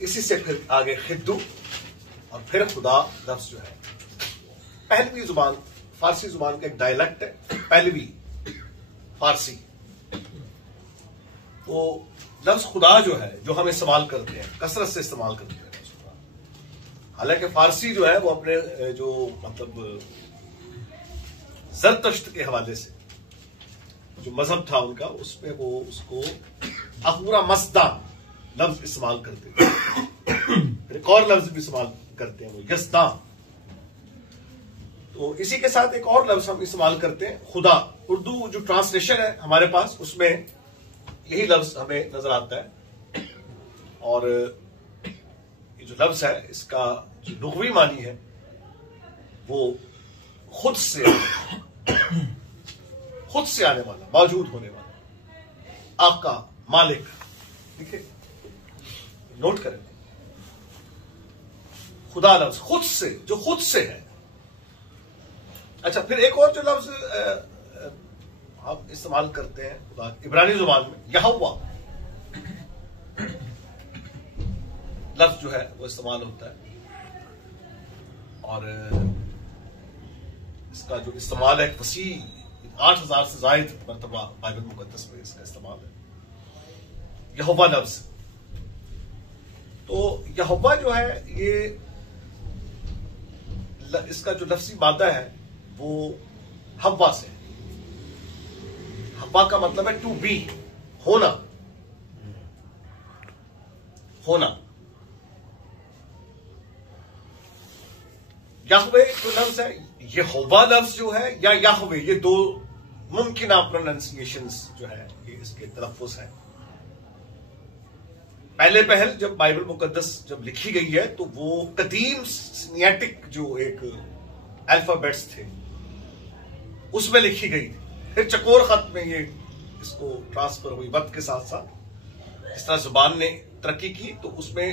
इसी से फिर आगे खिद्दू और फिर खुदा लफ्ज जो है पहलवी जुबान, फारसी जुबान का एक डायलेक्ट है पहलवी फारसी। तो लफ्ज खुदा जो है, जो हम इस्तेमाल करते हैं, कसरत से इस्तेमाल करते हैं। हालांकि फारसी जो है वो अपने जो मतलब ज़रतश्त के हवाले से जो मजहब था उनका, उसमें वो उसको अहूरा मस्दा लफ्ज इस्तेमाल करते हैं। एक और लफ्ज भी इस्तेमाल करते हैं वो यस्दा। तो इसी के साथ एक और लफ्ज हम इस्तेमाल करते हैं खुदा। उर्दू जो ट्रांसलेशन है हमारे पास उसमें यही लफ्ज हमें नजर आता है। और ये जो लफ्ज है इसका जो लुग़वी मानी है वो खुद से आने वाला, मौजूद होने वाला, आका, मालिक। ठीक है, नोट करें, खुदा लफ्ज खुद से, जो खुद से है। अच्छा, फिर एक और जो लफ्ज हम इस्तेमाल करते हैं खुदा इब्रानी जुबान में, यहोवा लफ्ज जो है वो इस्तेमाल होता है। और इसका जो इस्तेमाल है वसी 8000 से जायद मरतबा बाइबल मुकद्दस में इसका इस्तेमाल है यहोवा लफ्ज। तो यहोवा जो है ये इसका जो लफ्जी मादा है वो हव्वा से। हव्वा का मतलब है टू बी, होना, होना। याहवे जो लफ्ज है, यहोवा लफ्ज जो है या याहवे, ये दो मुमकिन प्रोनाउंसिएशंस जो है ये इसके तलफ़्फ़ुज़ है। पहले पहल जब बाइबल मुकद्दस जब लिखी गई है तो वो कदीम सिनेटिक जो एक अल्फाबेट्स थे उसमें लिखी गई थी। फिर चकोर खत में ये इसको ट्रांसफर हुई वक्त के साथ साथ। इस तरह जुबान ने तरक्की की तो उसमें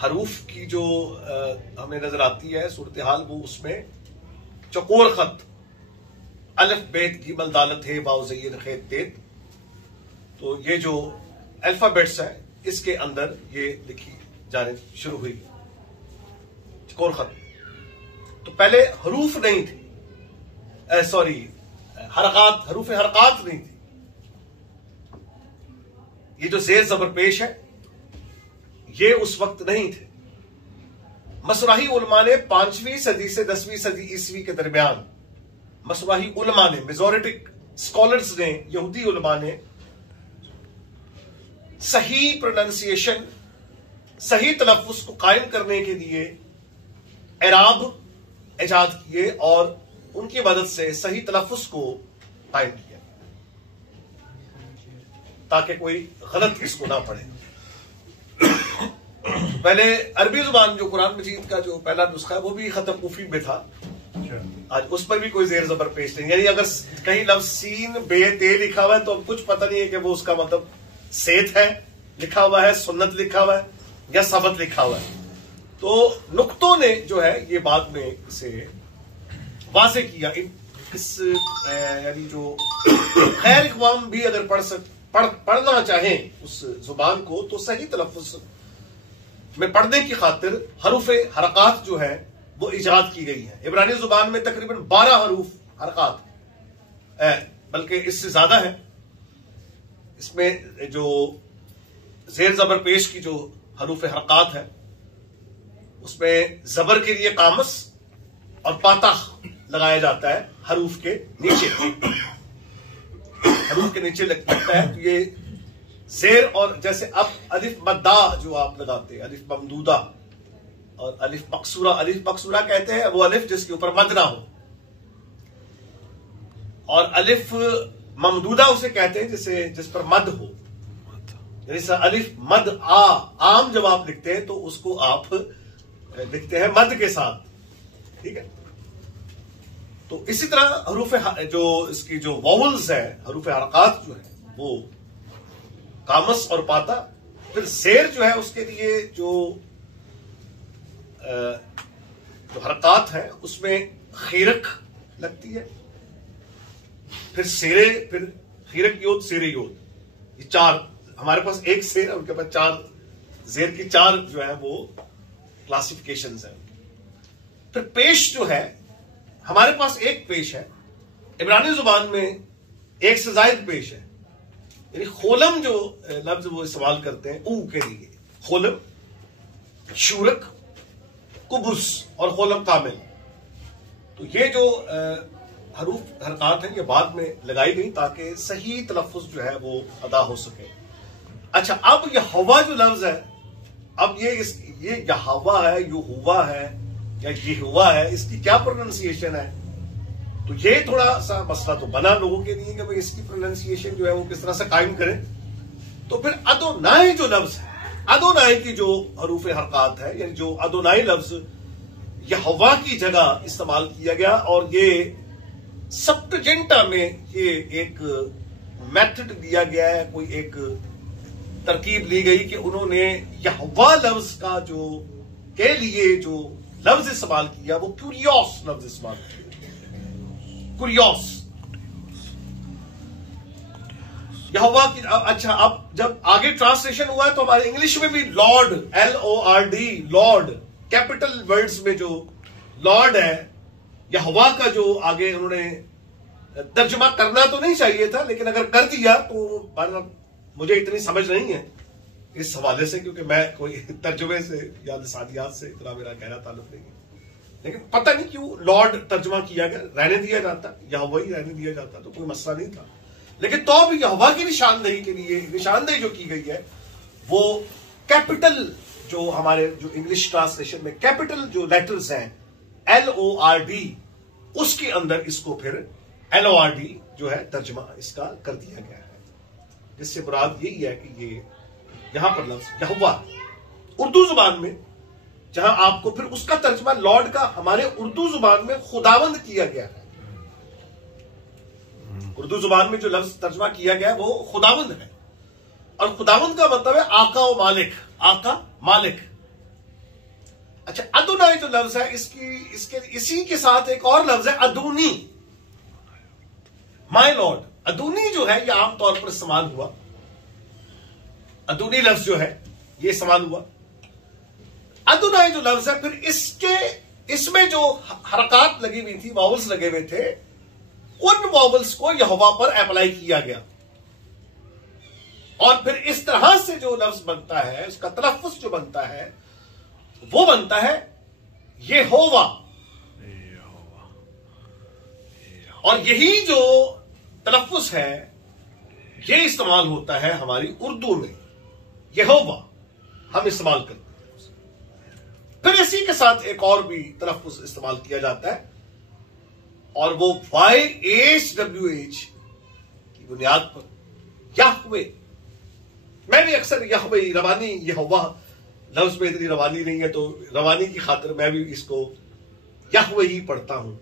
हरूफ की जो हमें नजर आती है सूरत हाल, वो उसमें चकोर खत, अलिफ बेत गिमल दालत है वाव ज़य्यद खेत तेत। तो ये जो अल्फाबेट्स है इसके अंदर ये लिखी जाने शुरू हुई चकोर खत। तो पहले हरूफ नहीं थी, सॉरी हरकत, हरूफ हरकत नहीं थी। ये जो ज़ेर ज़बर पेश है ये उस वक्त नहीं थे। मसराही उलमा ने 5वीं सदी से 10वीं सदी ईस्वी के दरमियान, मसराही उलमा ने, मेजॉरिटिक स्कॉलर्स ने, यहूदी उलमा ने सही प्रोनाउंसिएशन, सही तलफ़्फ़ुज़ को कायम करने के लिए एराब इजाद किए और उनकी मदद से सही तलफ़्फ़ुज़ को कायम किया ताकि कोई गलत इसको ना पढ़े। पहले अरबी जुबान जो कुरान मजीद का जो पहला नुस्खा है वो भी खत्म कूफी में था। आज उस पर भी कोई जेर जबर पेश नहीं। यानी अगर कहीं लफ्ज सीन बे ते लिखा हुआ है तो कुछ पता नहीं है कि वो उसका मतलब सेत है लिखा हुआ है, सुन्नत लिखा हुआ है या सबत लिखा हुआ है। तो नुक्तों ने जो है ये बाद में इसे वाज़े किया। इस यानी जो खैर इक़वाम भी अगर पढ़ना चाहें उस जुबान को तो सही तलफ़्फ़ुज़ में पढ़ने की खातिर हरूफे हरकत जो है वो इजाद की गई है। इब्रानी जुबान में तकरीबन 12 हरूफ हरकत है, बल्कि इससे ज्यादा है। इसमें जो जेर जबर पेश की जो हरूफ हरकत है उसमें जबर के लिए कामस और पाता लगाया जाता है हरूफ के नीचे, हरूफ के नीचे लगता है। तो ये जेर, और जैसे अब अलिफ मद्दा जो आप लगाते हैं, अलिफ ममदूदा और अलिफ मकसूरा। अलिफ मकसूरा कहते हैं वो अलिफ जिसके ऊपर मद ना हो, और अलिफ ममदूदा उसे कहते हैं जिस पर मद हो। जैसे अलिफ मद आम जब आप लिखते हैं तो उसको आप लिखते हैं मद के साथ, ठीक है। तो इसी तरह हरूफ जो इसकी जो वावल्स है, हरूफ हरकत जो है वो कामस और पाता। फिर शेर जो है उसके लिए जो हरकत है उसमें खीरक लगती है, फिर शेरे, फिर खीरक योद, शेरे योद। ये चार, हमारे पास एक शेर है, उनके पास 4 जेर की 4 जो है वो क्लासिफिकेशन है। फिर पेश जो है, हमारे पास एक पेश है, इब्रानी जुबान में एक से जायद पेश है। यानी खोलम जो लफ्ज वो इस्तेमाल करते हैं ऊ के लिए, खोलम, शूरक, कुबुस और खोलम कामिल। तो ये जो हरूफ हरकत हैं ये बाद में लगाई गई ताकि सही तलफ़्फ़ुज़ जो है वो अदा हो सके। अच्छा, अब यहोवा जो लफ्ज है, अब ये यहोवा है, युहुवा है या ये हुआ है, इसकी क्या प्रोनाउंसिएशन है? तो ये थोड़ा सा मसला तो बना लोगों के लिए कि भाई इसकी प्रोनाउंसिएशन जो है वो किस तरह से कायम करें। तो फिर अदोनाई जो लफ्ज है, अदोनाई की जो हरूफ हरकत है, यानी जो अदोनाई लफ्ज यहोवा की जगह इस्तेमाल किया गया, और ये सप्तजेंटा में ये एक मेथड दिया गया है, कोई एक तरकीब ली गई कि उन्होंने यहोवा लफ्ज का जो के लिए जो लफ्ज इस्तेमाल किया वो क्यूरियोस लफ्ज इस्तेमाल किया। कुरियोस यहोवा की। अच्छा, अब जब आगे ट्रांसलेशन हुआ है तो हमारे इंग्लिश में भी Lord, LORD, Lord, capital words में जो लॉर्ड है, यहोवा का जो आगे उन्होंने तर्जुमा करना तो नहीं चाहिए था, लेकिन अगर कर दिया तो मुझे इतनी समझ नहीं है इस हवाले से, क्योंकि मैं कोई तर्जुमे से या लिसानियात से इतना मेरा गहरा ताल्लुक नहीं है, लेकिन पता नहीं क्यों लॉर्ड तर्जुमा किया गया। रहने दिया जाता, यहोवा ही रहने दिया जाता तो कोई मसला नहीं था, लेकिन तो भी यहोवा की निशानदेही के लिए निशानदेही जो की गई है वो कैपिटल, जो हमारे जो इंग्लिश ट्रांसलेशन में कैपिटल जो लेटर्स हैं LORD, उसके अंदर इसको फिर LORD जो है तर्जुमा इसका कर दिया गया है, जिससे मुराद यही है कि ये यहां पर लफ्ज यहोवा उर्दू जुबान में, जहां आपको फिर उसका तर्जुमा लॉर्ड का हमारे उर्दू जुबान में खुदावंद किया गया है। उर्दू जुबान में जो लफ्ज तर्जुमा किया गया है वो खुदावंद है, और खुदावंद का मतलब है आका व मालिक, आका मालिक। अच्छा, अदुनाई जो लफ्ज है इसके इसी के साथ एक और लफ्ज है अदूनी, माय लॉर्ड। अदूनी जो है यह आमतौर पर इस्तेमाल हुआ, अदूनी लफ्ज जो है ये इस्तेमाल हुआ। अदुनाई जो लफ्ज है फिर इसमें जो हरकत लगी हुई थी, वावल्स लगे हुए थे, उन वावल्स को यहोवा पर अप्लाई किया गया, और फिर इस तरह से जो लफ्ज बनता है, उसका तलफ़्फ़ुज़ जो बनता है वो बनता है यहोवा। और यही जो तलफ़्फ़ुज़ है ये इस्तेमाल होता है हमारी उर्दू में, यहोवा हम इस्तेमाल करते हैं। फिर इसी के साथ एक और भी तलफ़्फ़ुज़ इस्तेमाल किया जाता है, और वो YHWH की बुनियाद पर याहवे। मैं भी अक्सर याहवे, रवानी, यहोवा लफ्ज में इतनी रवानी नहीं है तो रवानी की खातिर मैं भी इसको याहवे ही पढ़ता हूं,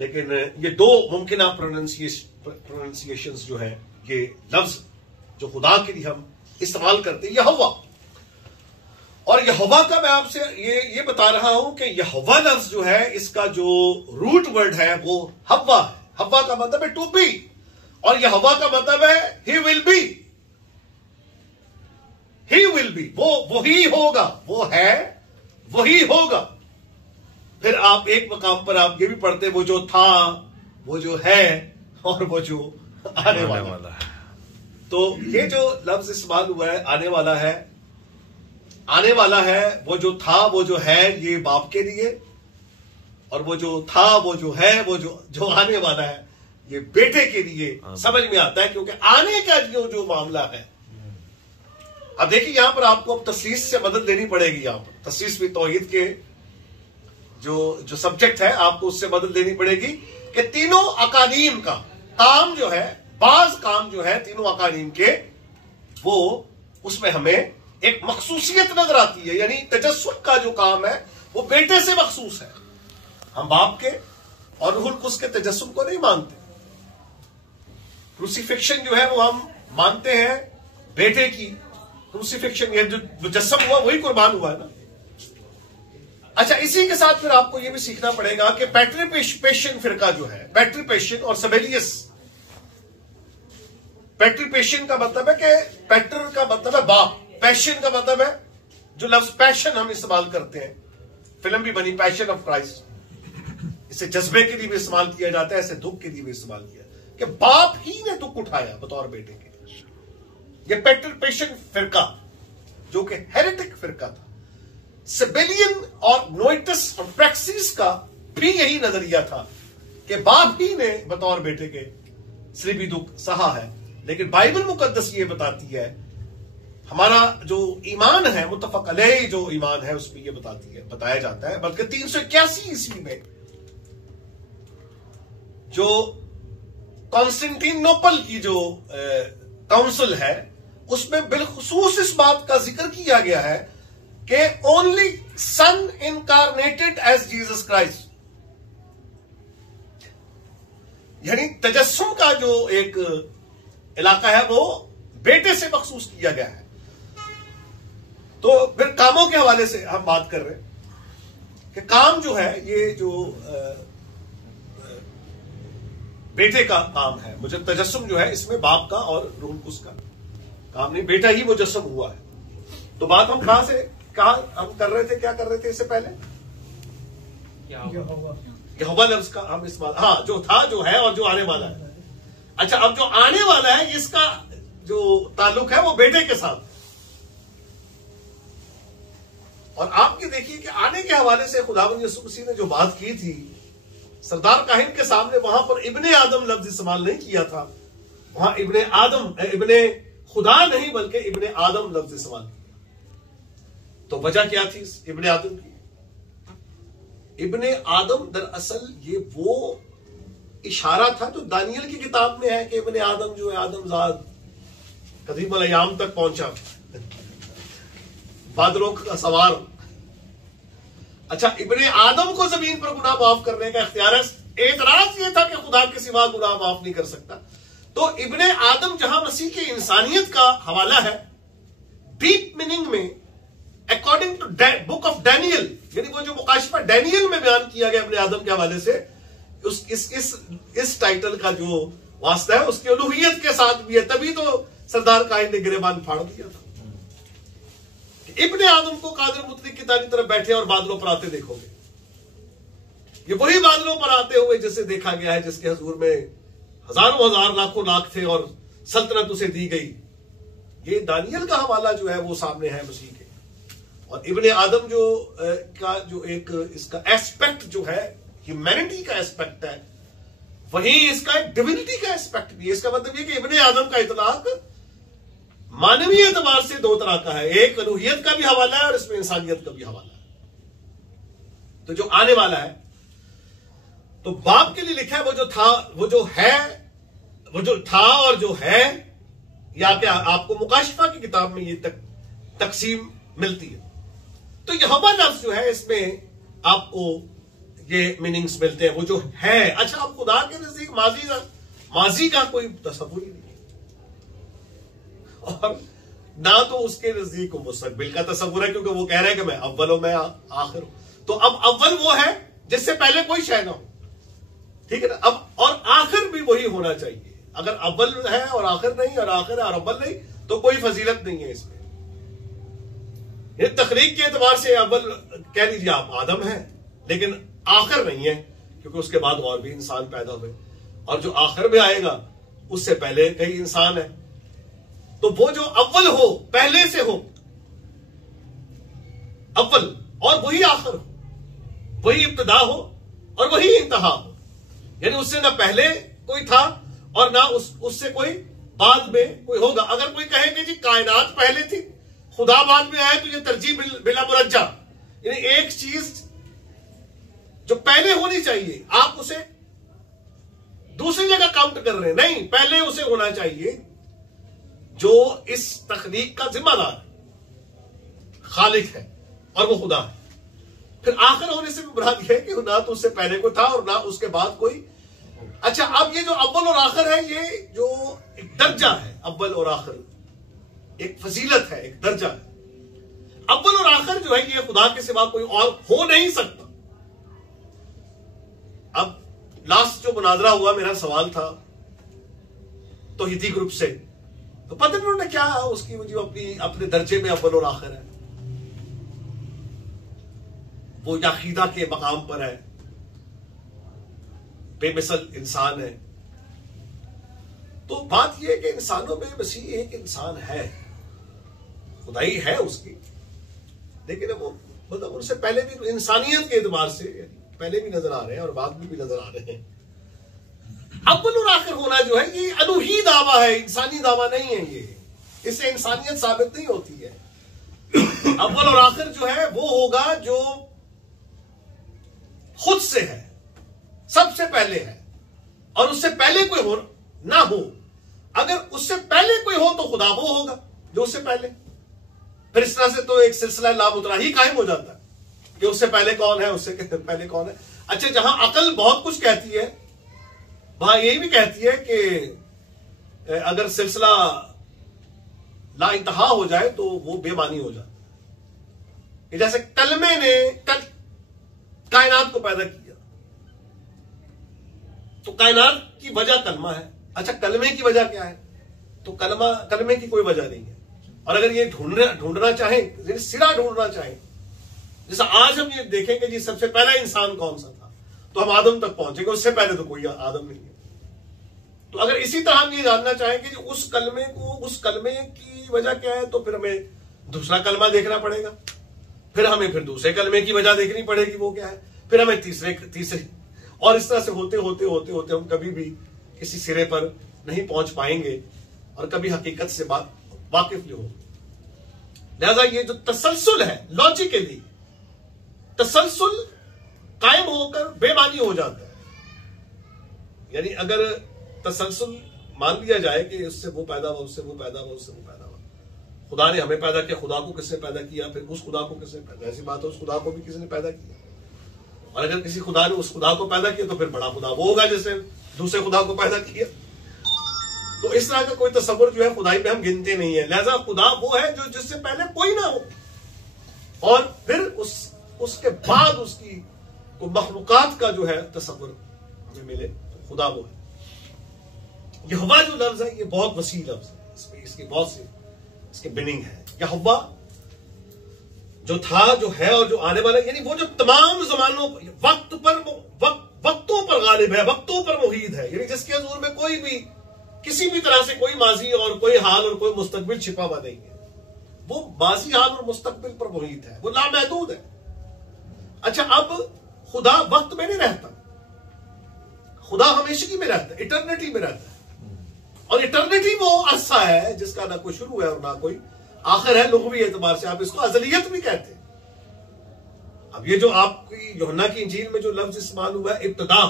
लेकिन ये दो मुमकिन प्रोनाउंसिएशंस जो है, ये लफ्ज जो खुदा के लिए हम इस्तेमाल करते हैं यहोवा, और यहोवा का मैं आपसे ये बता रहा हूं कि यहोवा लफ्ज जो है इसका जो रूट वर्ड है वो हव्वा है। हव्वा का मतलब है टू बी, और यहोवा का मतलब है he will be, he will be, वो वही होगा, वो है वही होगा। फिर आप एक मकाम पर आप ये भी पढ़ते, वो जो था, वो जो है, और वो जो आने वाला है। तो ये जो लफ्ज इस्तेमाल हुआ है आने वाला है, आने वाला है, वो जो था वो जो है, ये बाप के लिए, और वो जो था वो जो है, वो जो आने वाला है ये बेटे के लिए समझ में आता है, क्योंकि आने का जो मामला है। अब देखिए यहां पर आपको अब तस्लीस से मदद लेनी पड़ेगी। यहां पर तस्लीस भी तौहीद के जो सब्जेक्ट है आपको उससे मदद लेनी पड़ेगी कि तीनों अकादीम का काम जो है, बाज काम जो है तीनों अकादीम के, वो उसमें हमें एक मखसूसियत नजर आती है, यानी तजस्सुम का जो काम है वो बेटे से मखसूस है। हम बाप के और रूहुल कुद्स के तजस्सुम को नहीं मानते। क्रूसिफिक्शन जो है वो हम मानते हैं बेटे की क्रूसिफिक्शन, ये जो मुजस्सम हुआ वही कुर्बान हुआ है ना। अच्छा, इसी के साथ फिर आपको ये भी सीखना पड़ेगा कि पैट्रिपेशियन फिरका जो है, पैट्रिपेशियन और सबेलियस। पैट्रिपेशियन का मतलब है कि पैट्र का मतलब है बाप, पैशन का मतलब है जो लफ्ज पैशन हम इस्तेमाल करते हैं, फिल्म भी बनी पैशन ऑफ क्राइस्ट, इसे जज्बे के लिए भी इस्तेमाल किया जाता है, इसे दुख के लिए भी इस्तेमाल किया कि बाप ही ने दुख उठाया बतौर बेटे के। ये पेशन फिरका जो कि हेरेटिक फिरका था, सिबिलियन और नोइटस और प्रैक्सिस का भी यही नजरिया था कि बाप ही ने बतौर बेटे के सलीबी दुख सहा है। लेकिन बाइबल मुकद्दस ये बताती है, हमारा जो ईमान है मुत्तफक अलैह जो ईमान है उसमें ये बताती है, बताया जाता है, बल्कि 381 ईस्वी में जो कॉन्स्टेंटिनोपल की जो काउंसिल है उसमें बिलखुसूस इस बात का जिक्र किया गया है कि only son incarnated as Jesus Christ, यानी तजस्सुम का जो एक इलाका है वो बेटे से मखसूस किया गया है। तो फिर कामों के हवाले से हम बात कर रहे हैं कि काम जो है ये जो बेटे का काम है, मुझे तजस्सुम जो है इसमें बाप का और रूह कुद्स का काम नहीं, बेटा ही मुजस्सम हुआ है। तो बात हम कहां हम कर रहे थे, क्या कर रहे थे इससे पहले? यहोवा लफ्ज का हम इस्तेमाल, हाँ, जो था, जो है और जो आने वाला है। अच्छा, अब जो आने वाला है इसका जो ताल्लुक है वो बेटे के साथ। और आप ये देखिए कि आने के हवाले से खुदावंद यीशु मसीह ने जो बात की थी सरदार काहिन के सामने, वहां पर इब्ने आदम लफ्ज इस्तेमाल नहीं किया था, वहां इब्ने आदम, इब्ने खुदा नहीं बल्कि इब्ने आदम लफ्ज इस्तेमाल किया। तो वजह क्या थी इब्ने आदम की? इब्ने आदम दरअसल ये वो इशारा था जो दानियल की किताब में है कि इब्ने आदम जो है आदमजाद कदीम अल-अयाम तक पहुंचा, बादलों का सवार। अच्छा, इब्ने आदम को जमीन पर गुनाह माफ करने का इख्तियार है। एतराज ये था कि खुदा के सिवा गुनाह माफ नहीं कर सकता। तो इब्ने आदम जहां मसीह की इंसानियत का हवाला है, डीप मीनिंग में according to book of Daniel, यानी वो जो मुकाशफा डैनियल में बयान किया गया इब्ने आदम के हवाले से, इस टाइटल का जो वास्ता है उसकी उलूहियत के साथ भी है। तभी तो सरदार काहिन ने गिरेबान फाड़ दिया था। इब्ने आदम को कादिर मुतलिक की दानी तरफ बैठे और बादलों पर आते देखोगे। ये वही बादलों पर आते हुए जिसे देखा गया है, जिसके हुजूर में हजारों हजार लाखों लाख थे और सल्तनत उसे दी गई। ये दानियल का हवाला जो है वो सामने है मसीह के। और इब्ने आदम जो का जो एक इसका एस्पेक्ट जो है ह्यूमैनिटी का एस्पेक्ट है, वही इसका डिविनिटी का एस्पेक्ट भी है। इसका मतलब ये कि इब्ने आदम का इतलाक मानवीय एतबार से दो तरह का है, एक अलूहियत का भी हवाला है और इसमें इंसानियत का भी हवाला है। तो जो आने वाला है, तो बाप के लिए लिखा है वो जो था, वो जो है, वो जो था और जो है, या क्या आपको मुकाशफा की किताब में ये तकसीम मिलती है। तो यहोवा लफ्ज जो है इसमें आपको ये मीनिंग्स मिलते हैं, वो जो है। अच्छा, अब खुदा के नजदीक माजी का कोई तस्वुर ही नहीं, और ना तो उसके नजदीक मुस्तकबिल का तस्वुर है, क्योंकि वो कह रहे हैं कि मैं अव्वल हूं, मैं आखिर हूं। तो अब अव्वल वो है जिससे पहले कोई शय ना हो, ठीक है ना। अब और आखिर भी वही होना चाहिए। अगर अव्वल है और आखिर नहीं, और आखिर है और अव्वल नहीं, तो कोई फजीलत नहीं है इसमें। ये तखलीक के एतबार से अव्वल कह लीजिए आप आदम है, लेकिन आखिर नहीं है, क्योंकि उसके बाद और भी इंसान पैदा हुए, और जो आखिर में आएगा उससे पहले कई इंसान है। तो वो जो अव्वल हो, पहले से हो अव्वल, और वही आखिर हो, वही इब्तिदा हो और वही इंतहा हो, यानी उससे ना पहले कोई था और ना उससे कोई बाद में कोई होगा। अगर कोई कहे कि जी कायनात पहले थी, खुदा बाद में आया, तो ये तरजीह बिला मुरज्जा, यानी एक चीज जो पहले होनी चाहिए आप उसे दूसरी जगह काउंट कर रहे हैं। नहीं, पहले उसे होना चाहिए जो इस तकनीक का जिम्मेदार है, खालिक है, और वो खुदा है। फिर आखिर होने से भी मुराद यह है कि ना तो उससे पहले कोई था और ना उसके बाद कोई। अच्छा, अब ये जो अव्वल और आखिर है, ये जो एक दर्जा है, अव्वल और आखिर एक फजीलत है, एक दर्जा है। अव्वल और आखिर जो है ये खुदा के सिवा कोई और हो नहीं सकता। अब लास्ट जो मुनाजरा हुआ, मेरा सवाल था तौहीदी ग्रुप से, तो पता नहीं उन्होंने क्या उसकी जो अपने दर्जे में अव्वल और आखिर है। वो याकीदा के मकाम पर है, बेमिसल इंसान है। तो बात यह है कि इंसानों में मसीह एक इंसान है, खुदाई है उसकी, लेकिन वो मतलब उनसे पहले भी इंसानियत के एतबार से पहले भी नजर आ रहे हैं और बाद में भी नजर आ रहे हैं। अव्वल और आखिर होना जो है ये अलूही दावा है, इंसानी दावा नहीं है। ये इससे इंसानियत साबित नहीं होती है। अव्वल और आखिर जो है वो होगा जो खुद से है, सबसे पहले है, और उससे पहले कोई हो ना हो। अगर उससे पहले कोई हो तो खुदा वो होगा जो उससे पहले। फिर इस तरह से तो एक सिलसिला लामुतरा ही कायम हो जाता है कि उससे पहले कौन है, उससे पहले कौन है। अच्छा, जहां अकल बहुत कुछ कहती है वहां यही भी कहती है कि अगर सिलसिला ला इंतहा हो जाए तो वो बेमानी हो जाता है। जैसे कलमे ने कायनात को पैदा किया, तो कायनात की वजह कलमा है। अच्छा, कलमे की वजह क्या है? तो कलमे की कोई वजह नहीं है। और अगर ये ढूंढना चाहें, सिरा ढूंढना चाहें, जैसे आज हम ये देखेंगे जी सबसे पहला इंसान कौन सा था, तो हम आदम तक पहुंचेंगे, उससे पहले तो कोई आदम नहीं है। तो अगर इसी तरह हम ये जानना चाहेंगे कि उस कलमे की वजह क्या है, तो फिर हमें दूसरा कलमा देखना पड़ेगा, फिर हमें फिर दूसरे कलमे की वजह देखनी पड़ेगी वो क्या है, फिर हमें तीसरे और इस तरह से होते होते हम कभी भी किसी सिरे पर नहीं पहुंच पाएंगे और कभी हकीकत से वाकिफ नहीं होंगे। लिहाजा ये जो तसलसल है, लॉजिकली तसलसल कायम होकर बेमानी हो जाता है। यानी अगर तसलसल मान लिया जाए कि उससे वो पैदा हुआ, उससे वो पैदा हुआ, उससे वो पैदा हुआ, खुदा ने हमें पैदा किया, खुदा को किसने पैदा किया, फिर उस खुदा को किसने पैदा, ऐसी बात है उस खुदा को भी किसी ने पैदा किया। और अगर किसी खुदा ने उस खुदा को पैदा किया तो फिर बड़ा खुदा वो होगा जिसने दूसरे खुदा को पैदा किया। तो इस तरह का कोई तस्वर जो है खुदाई में हम गिनते नहीं है। लिहाजा खुदा वो है जो जिससे पहले कोई ना हो और फिर उसके बाद उसकी मखलूकात का जो है तस्वर हमें मिले, तो खुदा वो है। यहोवा जो लफ्ज है ये बहुत वसी लफ्ज है, इसमें इसके बहुत से इसके मीनिंग है। यहोवा जो था, जो है और जो आने वाला, यानी वो जो तमाम जमानों वक्तों पर गालिब है, वक्तों पर मुहीत है, यानी जिसके हुजूर में कोई भी किसी भी तरह से कोई माजी और कोई हाल और कोई मुस्तकबिल छिपा हुआ नहीं है। वो माजी हाल और मुस्तकबिल पर मुहीत है, वो लामहदूद है। अच्छा, अब खुदा वक्त में नहीं रहता, खुदा हमेशगी में रहता है, इटर्निटी में रहता है। और इटर्निटी वो अरसा है जिसका ना कोई शुरू है और ना कोई आखिर है। लुग़वी एतबार से आप इसको अज़लियत भी कहते हैं। अब ये जो आपकी यूहन्ना की इंजील में जो लफ्ज इस्तेमाल हुआ है इब्तिदा,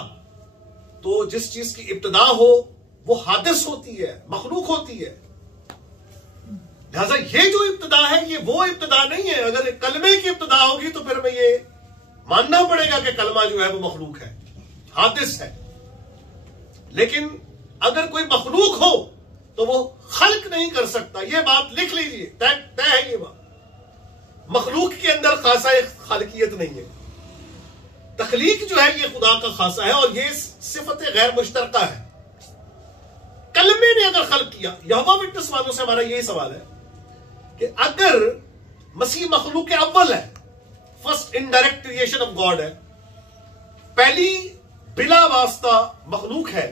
तो जिस चीज की इब्तिदा हो वो हादिस होती है, मखलूक होती है। लिहाजा ये जो इब्तिदा है ये वो इब्तिदा नहीं है। अगर कलमे की इब्तिदा होगी तो फिर हमें ये मानना पड़ेगा कि कलमा जो है वो मखलूक है, हादिस है। लेकिन अगर कोई मखलूक हो तो वो खल्क नहीं कर सकता। ये बात लिख लीजिए, तय है ये बात। मखलूक के अंदर खासा एक खालकियत नहीं है। तखलीक जो है ये खुदा का खासा है और ये सिफत गैर मुश्तरका है। कलमे ने अगर खल्क किया, यहोवा विटनेस वालों से हमारा यही सवाल है कि अगर मसीह मखलूक अव्वल है, first indirect creation of God है, पहली बिला वास्ता मखलूक है,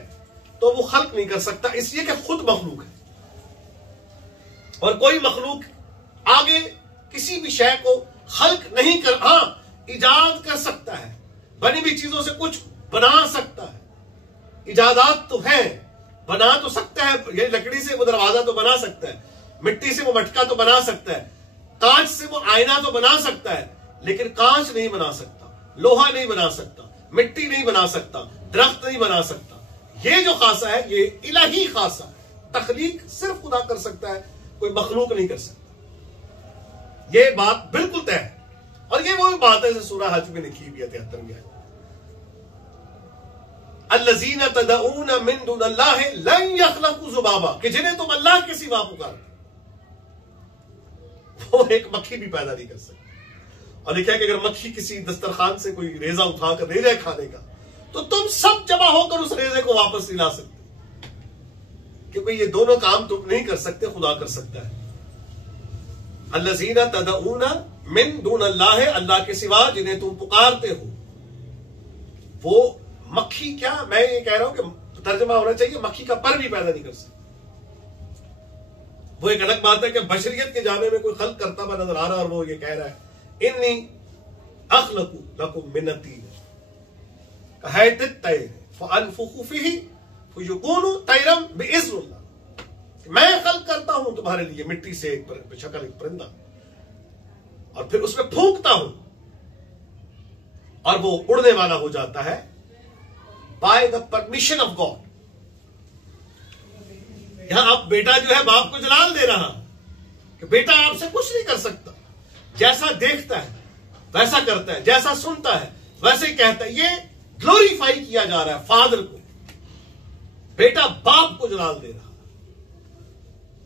तो वो खल्क नहीं कर सकता, इसलिए कि खुद मखलूक है। और कोई मखलूक आगे किसी भी शय को खल्क नहीं कर, इजाद कर सकता है, बनी हुई चीजों से कुछ बना सकता है। इजादात तो है, बना तो सकता है। ये लकड़ी से वो दरवाजा तो बना सकता है, मिट्टी से वो मटका तो बना सकता है, कांच से वो आईना तो बना सकता है, लेकिन कांच नहीं बना सकता, लोहा नहीं बना सकता, मिट्टी नहीं बना सकता, दरख्त नहीं बना सकता। ये जो खासा है ये इलाही खासा है। तखलीक सिर्फ खुदा कर सकता है, कोई मखलूक नहीं कर सकता। ये बात बिल्कुल तय है। और ये वो भी बात है जैसे सूरह हज में लिखी हुई है 73वीं आयत, अल्लज़ीना तदऊना मिन दुनिल्लाह लन यखलकू ज़ुबाबा, कि जिन्हें तुम अल्लाह के सिवा पुकारते वो एक मक्खी भी पैदा नहीं कर सकती। और लिखा है कि अगर मक्खी किसी दस्तरखान से कोई रेजा उठाकर ले जाए खाने का, तो तुम सब जमा होकर उस रेजे को वापस नहीं ला सकते, क्योंकि ये दोनों काम तुम नहीं कर सकते, खुदा कर सकता है। अल्लज़ीना तदऊना मिन दून अल्लाह है, अल्लाह के सिवा जिन्हें तुम पुकारते हो। वो मक्खी, क्या मैं ये कह रहा हूं कि तर्जमा होना चाहिए मक्खी का पर भी पैदा नहीं कर सकती। वो एक अलग बात है कि बशरियत के जामे में कोई खल्क करता हुआ नजर आ रहा है और वो ये कह रहा है इन्नी अखलकू लकुम मिन तीन कहैतित तैर फअनफुखु फीही फयकुनु तैरम बिइज़्निल्लाह। मैं खल्क करता हूं तुम्हारे लिए मिट्टी से एक शक्ल एक परिंदा, और फिर उसमें फूंकता हूं और वो उड़ने वाला हो जाता है by the permission of God. यहां अब बेटा जो है बाप को जलाल दे रहा कि बेटा आपसे कुछ नहीं कर सकता, जैसा देखता है वैसा करता है, जैसा सुनता है वैसे ही कहता है। ये ग्लोरीफाई किया जा रहा है फादर को, बेटा बाप को जलाल दे रहा।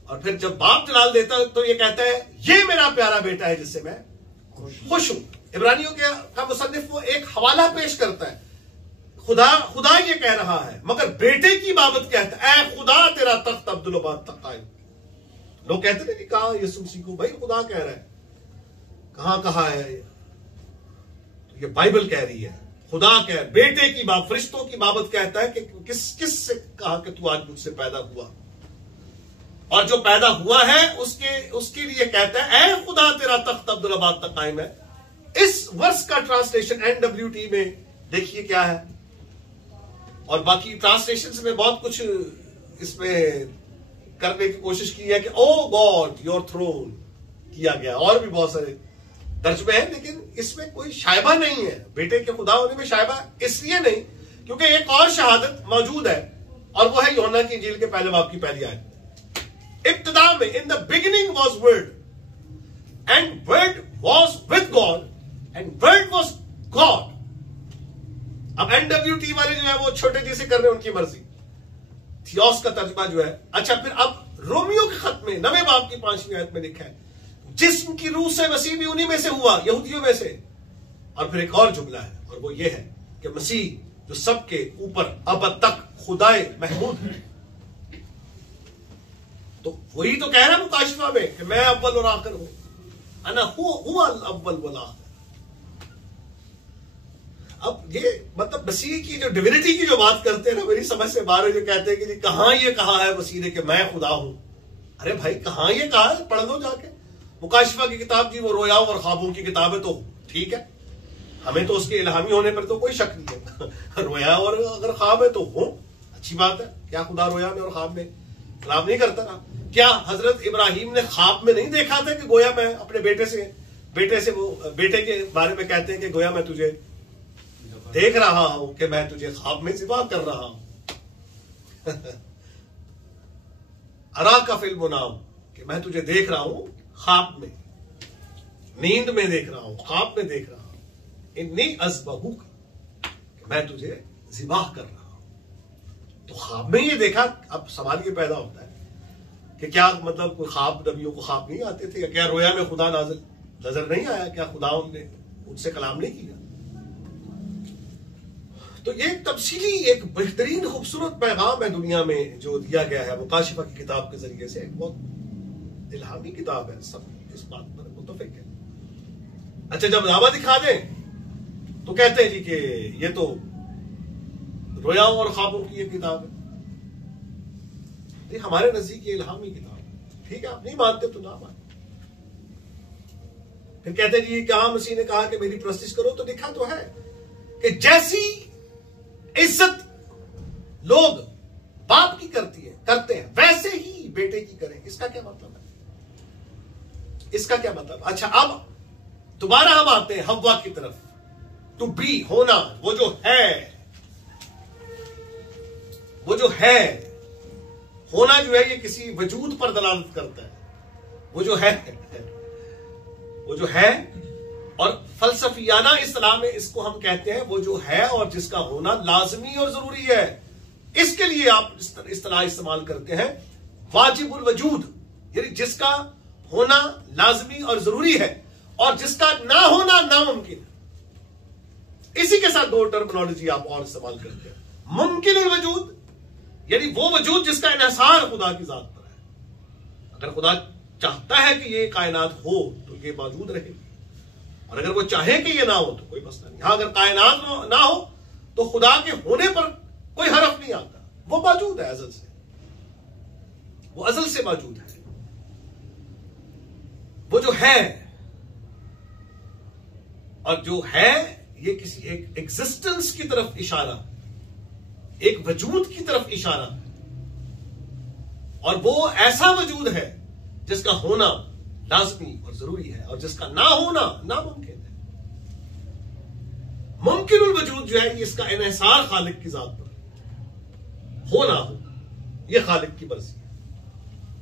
और फिर जब बाप जलाल देता है तो ये कहता है ये मेरा प्यारा बेटा है जिससे मैं खुश हूं। इब्रानियों का मुसन्निफ वो एक हवाला पेश करता है, खुदा ये कह रहा है मगर बेटे की बाबत कहता है ऐ खुदा तेरा तख्त अब्दुल-बाद तक कायम। लोग कहते थे कहा यीशु मसीह को भाई खुदा कह रहा है, कहां कहा है? तो ये बाइबल कह रही है खुदा कह, बेटे की बात फरिश्तों की बाबत कहता है कि किस से कहा कि तू आज मुझसे पैदा हुआ, और जो पैदा हुआ है उसके लिए कहता है ऐ खुदा तेरा तख्त अब्दुल-बाद तक कायम है। इस वर्ष का ट्रांसलेशन NWT में देखिए क्या है, और बाकी ट्रांसलेशन में बहुत कुछ इसमें करने की कोशिश की है कि ओ गॉड योर थ्रोन किया गया, और भी बहुत सारे तर्जुमे हैं, लेकिन इसमें कोई शायबा नहीं है। बेटे के खुदा होने में शायबा इसलिए नहीं क्योंकि एक और शहादत मौजूद है, और वो है यूहन्ना की इंजील के पहले बाब की पहली आयत। इब्तिदा में in the beginning was word and word was with God and word was God. अब NWT वाले जो है वो छोटे जी से कर रहे हैं उनकी मर्जी, थियोस का तर्जुमा जो है। अच्छा, फिर अब रोमियो के खत में 9वें बाब की 5वीं आयत में लिखा है जिस्म की रूह से मसीह भी उन्हीं में से हुआ, यहूदियों में से। और फिर एक और जुमला है, और वो ये है कि मसीह जो सबके ऊपर अब तक खुदाए महमूद है। तो वही तो कह रहा है मुकाशिफा में कि मैं अव्वल और आखिर हूं, अना हुआ अव्वल वल आखिर। अब ये मतलब मसीह की जो डिविनिटी की जो बात करते हैं ना, मेरी समझ से बाहर जो कहते हैं कि जी कहां ये कहा है मसीह ने कि मैं खुदा हूं। अरे भाई कहां ये कहा है, पढ़ लो जाके। मुकाशिफा की किताब जी वो रोयाओं और ख्वाबों की किताब है, तो ठीक है, हमें तो उसके इल्हामी होने पर तो कोई शक नहीं है। रोया और अगर ख्वाब है तो वो अच्छी बात है। क्या खुदा रोया में और ख्वाब में खिलाफ नहीं करता ना? क्या हजरत इब्राहिम ने ख्वाब में नहीं देखा था कि गोया मैं अपने बेटे से वो बेटे के बारे में कहते हैं कि गोया मैं तुझे देख रहा हूं, कि मैं तुझे ख्वाब में ज़िबा कर रहा हूं। अरा का फिल्म नाम, कि मैं तुझे देख रहा हूं ख्वाब में, नींद में देख रहा हूं, ख्वाब में देख रहा हूं। इन्नी अज़बहू का, कि मैं तुझे ज़िबाह कर रहा हूं। तो ख्वाब में ये देखा। अब सवाल ये पैदा होता है कि क्या मतलब कोई ख्वाब, नबियों को ख्वाब नहीं आते थे? क्या रोया में खुदा नजर नहीं आया? क्या खुदा ने उनसे कलाम नहीं किया? तो ये तफसीली एक बेहतरीन खूबसूरत पैगाम है दुनिया में जो दिया गया है मुकाशिफा की किताब के जरिए से। एक बहुत इल्हामी किताब है, सब इस बात पर मुत्तफिक है। अच्छा, जब दावा दिखा दें तो कहते हैं जी कि ये तो रोयाओं और ख्वाबों की ये किताब है। ये हमारे नजदीक ये इल्हामी किताब है। ठीक है, आप नहीं मानते तो ना माने। फिर कहते हैं जी कहां मसीह ने कहा कि मेरी प्रस्तिश करो, तो लिखा तो है कि जैसी इज्जत लोग बाप की करते हैं वैसे ही बेटे की करें। इसका क्या मतलब है? इसका क्या मतलब? अच्छा, अब दोबारा हम आते हैं हव्वा की तरफ। टू बी, होना, वो जो है होना जो है ये किसी वजूद पर दलालत करता है। वो जो है और फलसफियाना इस्लाम में इसको हम कहते हैं वो जो है और जिसका होना लाजमी और जरूरी है। इसके लिए आप इस्तेलाह इस्तेमाल करते हैं वाजिबुल वजूद, यानी जिसका होना लाजमी और जरूरी है और जिसका ना होना नामुमकिन। इसी के साथ दो टर्मिनोलॉजी आप और इस्तेमाल करते हैं। मुमकिन वजूद यानी वो वजूद जिसका इन्हिसार खुदा की जात पर है। अगर खुदा चाहता है कि ये कायनात हो तो ये मौजूद रहेगी, और अगर वो चाहे कि ये ना हो तो कोई मसला नहीं। हाँ, अगर कायनात ना हो तो खुदा के होने पर कोई हरफ नहीं आता, वो मौजूद है अज़ल से, वो अज़ल से मौजूद है। वो जो है, और जो है ये किसी एक एग्जिस्टेंस की तरफ इशारा, एक वजूद की तरफ इशारा है, और वो ऐसा वजूद है जिसका होना लाजमी और जरूरी है और जिसका ना होना नामुमकिन है। मुमकिनुल वजूद जो है, इसका इन्हिसार खालिक की जात पर हो ना हो, यह खालिक की मर्जी है।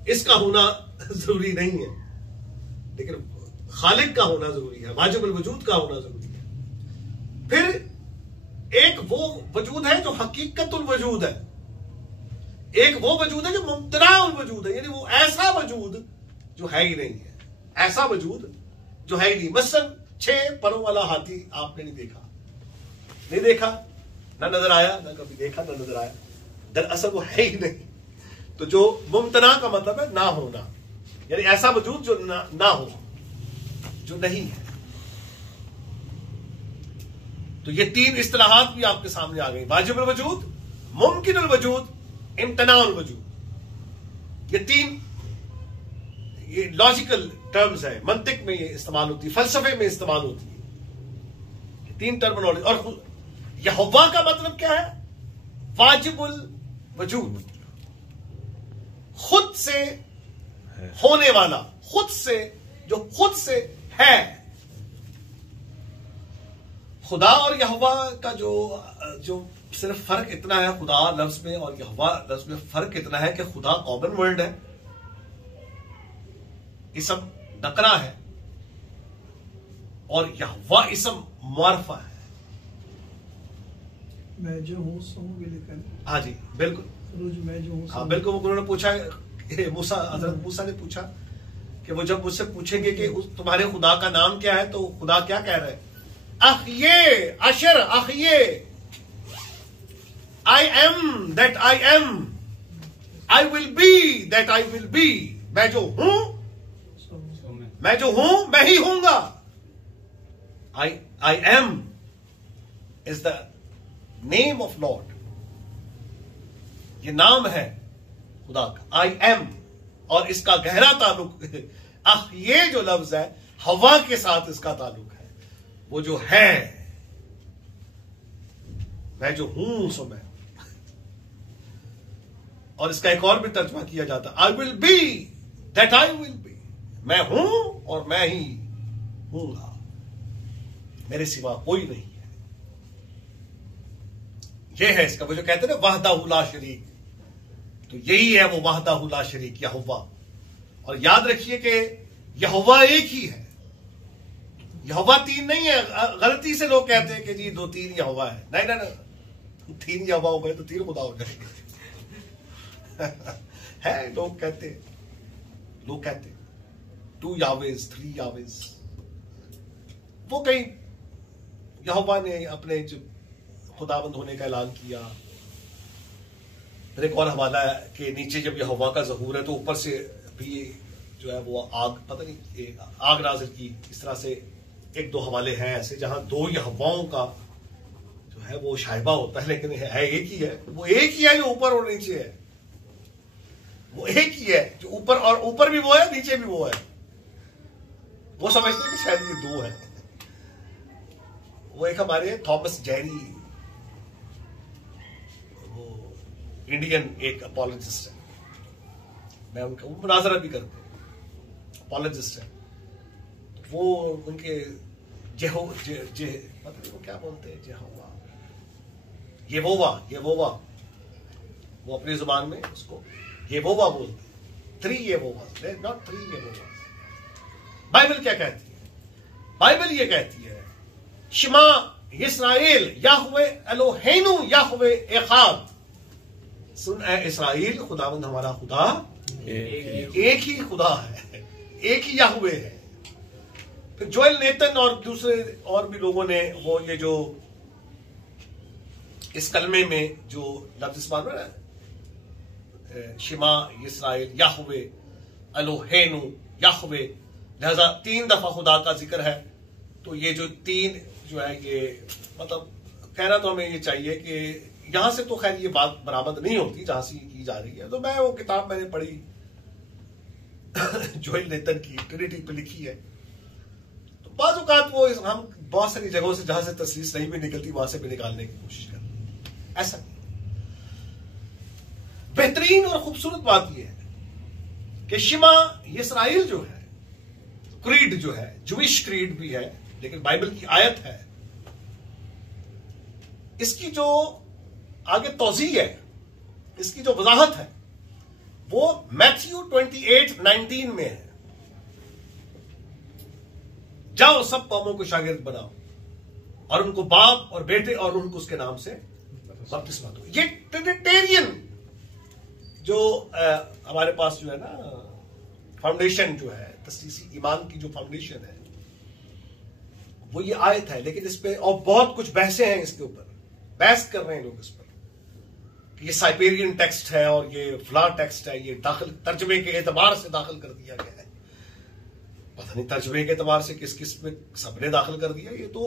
इसका होना जरूरी नहीं है, लेकिन खालिक का होना जरूरी है, वाजिबुल वजूद का होना जरूरी है। फिर एक वो वजूद है जो हकीकतुल वजूद है, एक वो वजूद है जो मुम्तनाउल वजूद है, यानी वो ऐसा वजूद जो है ही नहीं है, ऐसा वजूद जो है ही नहीं। मसलन 6 परों वाला हाथी आपने नहीं देखा, ना नजर आया, ना कभी देखा, ना नजर आया, दरअसल वो है ही नहीं। तो जो मुमतना का मतलब है ना होना, यानी ऐसा वजूद जो ना हो, जो नहीं है। तो ये 3 इस्तिलाहात भी आपके सामने आ गई, वाजिबुल वजूद, मुमकिनुल वजूद, इम्तनाउल वजूद। ये 3 ये लॉजिकल टर्म्स है, मंतिक में ये इस्तेमाल होती है, फलसफे में इस्तेमाल होती है, 3 टर्मिनोलॉजी। और यहोवा का मतलब क्या है? वाजिबुल वजूद, खुद से होने वाला, खुद से, जो खुद से है। खुदा और यहोवा का जो सिर्फ फर्क इतना है, खुदा लफ्ज में और यहोवा लफ्ज में फर्क इतना है कि खुदा कॉमन वर्ड है, इसम नकरा है, और यहोवा इसम मुआरफा है। मैं जो हूं सो हूं भी लिखा है। हाँ जी, बिल्कुल। मैं जो हूं, हाँ बिल्कुल। उन्होंने पूछा, मूसा, हजरत मूसा ने पूछा कि वो जब मुझसे पूछेंगे कि तुम्हारे खुदा का नाम क्या है, तो खुदा क्या कह रहे हैं? अखये अशर अखये, I am that I am, I will be that I will be. मैं जो हूं, मैं जो हूं मैं ही हूंगा। I am is the name of Lord, ये नाम है खुदा का, आई एम। और इसका गहरा ताल्लुक ये जो लफ्ज है हवा के साथ इसका ताल्लुक है। वो जो है, मैं जो हूं सो मैं। और इसका एक और भी तर्जुमा किया जाता, आई will be that I will be. मैं हूं और मैं ही हूंगा, मेरे सिवा कोई नहीं है। ये है इसका, वो जो कहते हैं ना वहदाहु ला शरीक, तो यही है वो वहदाहु ला शरीक, यहोवा। और याद रखिए कि यहोवा एक ही है, यहोवा 3 नहीं है। गलती से लोग कहते हैं कि जी 2-3 यहोवा है। नहीं ना, 3 यहोवा हो गए तो 3 खुदा हो जाएंगे। है लोग कहते 2 यावेज, 3 यावेज। वो कहीं यहोवा ने अपने जो खुदाबंद होने का ऐलान किया। फिर एक और हवाला के नीचे जब यहोवा का ज़हूर है तो ऊपर से भी जो है वो आग, पता नहीं आग नाज़िल की। इस तरह से 1-2 हवाले हैं ऐसे जहां 2 यहोवाओं का जो है वो शायबा होता है, लेकिन है एक ही है। वो एक ही है जो ऊपर और नीचे है, वो एक ही है जो ऊपर, और ऊपर भी वो है, नीचे भी वो है। वो समझते हैं कि शायद ये 2 है। वो एक हमारे थॉमस जेरी, वो इंडियन एक अपॉलोजिस्ट है, मैं उनका मुनाजरा भी करते हैं, अपॉलोजिस्ट है। वो उनके पता नहीं वो क्या बोलते हैं, येहोवा, वो अपनी जुबान में उसको येहोवा बोलते हैं। 3 येहोवा, नॉट 3 येहोवा। बाइबल क्या कहती है? बाइबल ये कहती है, शिमा इस्राएल याहवे एलोहेनु याहवे एखाद। सुन ए इस्राएल, खुदावंद हमारा खुदा एक ही खुदा है, एक ही याहवे है। फिर जोएल नेतन और दूसरे और भी लोगों ने वो ये जो इस कलमे में जो लफ्ज इस्तेमाल है ना, शिमा इस्राएल याहवे एलोहेनु याहवे, लिहाजा 3 दफा खुदा का जिक्र है तो ये जो तीन जो है ये मतलब कहना तो हमें ये चाहिए कि यहां से तो खैर ये बात बरामद नहीं होती जहां से की जा रही है। तो मैं वो किताब मैंने पढ़ी जोएल नेथन की, ट्रिनिटी पे लिखी है। तो बाज़ औक़ात वो हम बहुत सारी जगहों से जहां से तस्लीस नहीं भी निकलती वहां से भी निकालने की कोशिश करते हैं। ऐसा बेहतरीन और खूबसूरत बात यह है कि शिमा यिस्राएल जो है, क्रीड जो है, जूइश क्रीड भी है लेकिन बाइबल की आयत है, इसकी जो आगे तौज़ी है, इसकी जो वजाहत है वो मैथ्यू 28:19 में है। जाओ सब कौमों को शागिर्द बनाओ और उनको बाप और बेटे और उनको उसके नाम से बपतिस्मा दो। ये ट्रिनिटेरियन जो हमारे पास जो है ना फाउंडेशन जो है, तस्लीसी ईमान की जो फाउंडेशन है वो ये आयत है। लेकिन इस पे और बहुत कुछ बहसें हैं, इसके ऊपर बहस कर रहे हैं लोग इस पर कि ये साइबेरियन टेक्स्ट है और ये फ्ला टेक्स्ट है, ये दाखिल तर्जमे के एतबार से दाखिल कर दिया गया है। पता नहीं तर्जमे के एतबार से किस किस में सबने दाखिल कर दिया। ये तो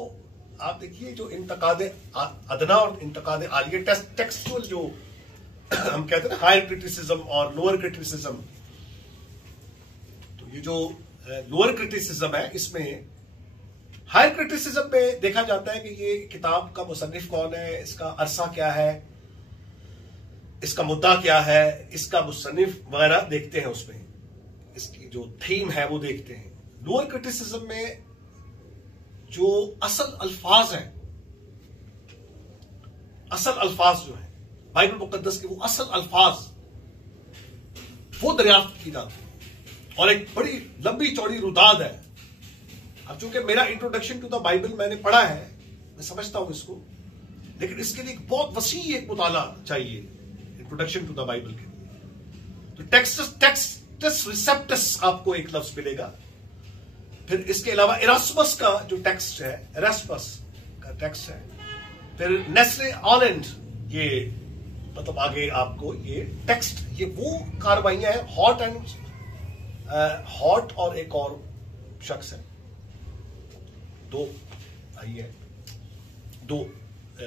आप देखिए जो इंतकाद अदना और इंतकाद आलिया टेक्सचुअल जो हम कहते हैं ना, हायर क्रिटिसिज्म और लोअर क्रिटिसिज्म, तो ये जो लोअर क्रिटिसिज्म है इसमें हायर क्रिटिसिज्म में देखा जाता है कि ये किताब का मुसन्निफ कौन है, इसका अरसा क्या है, इसका मुद्दा क्या है, इसका मुसन्निफ वगैरह देखते हैं, उसमें इसकी जो थीम है वो देखते हैं। लोअर क्रिटिसिज्म में जो असल अल्फाज हैं, असल अल्फाज जो है बाइबल मुकद्दस के, वो असल अल्फाज वो दरियाफ्त की जाती है और एक बड़ी लंबी चौड़ी रुदाद है। अब चूंकि मेरा इंट्रोडक्शन टू द बाइबल मैंने पढ़ा है, मैं समझता हूं इसको, लेकिन इसके लिए एक बहुत वसी एक मुताला चाहिए इंट्रोडक्शन टू द बाइबल के लिए। तो टेक्स्टस रिसेप्टस आपको एक लफ्ज मिलेगा। फिर इसके अलावा इरास्मस का जो टेक्स्ट है, इरास्मस का टेक्स्ट है। फिर नेस्ले ऑलेंड, ये मतलब आगे आपको ये टेक्स्ट, ये वो कार्रवाइयां हैं। हॉट और एक और शख्स है, दो भाई है, दो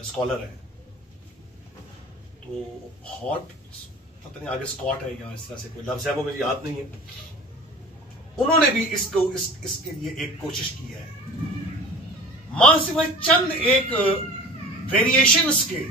स्कॉलर है। तो हॉट पता नहीं आगे स्कॉट है या इस तरह से कोई लफ्ज है, वो मुझे याद नहीं है। उन्होंने भी इसको इसके लिए एक कोशिश की है। मां सिवाय चंद एक वेरिएशंस के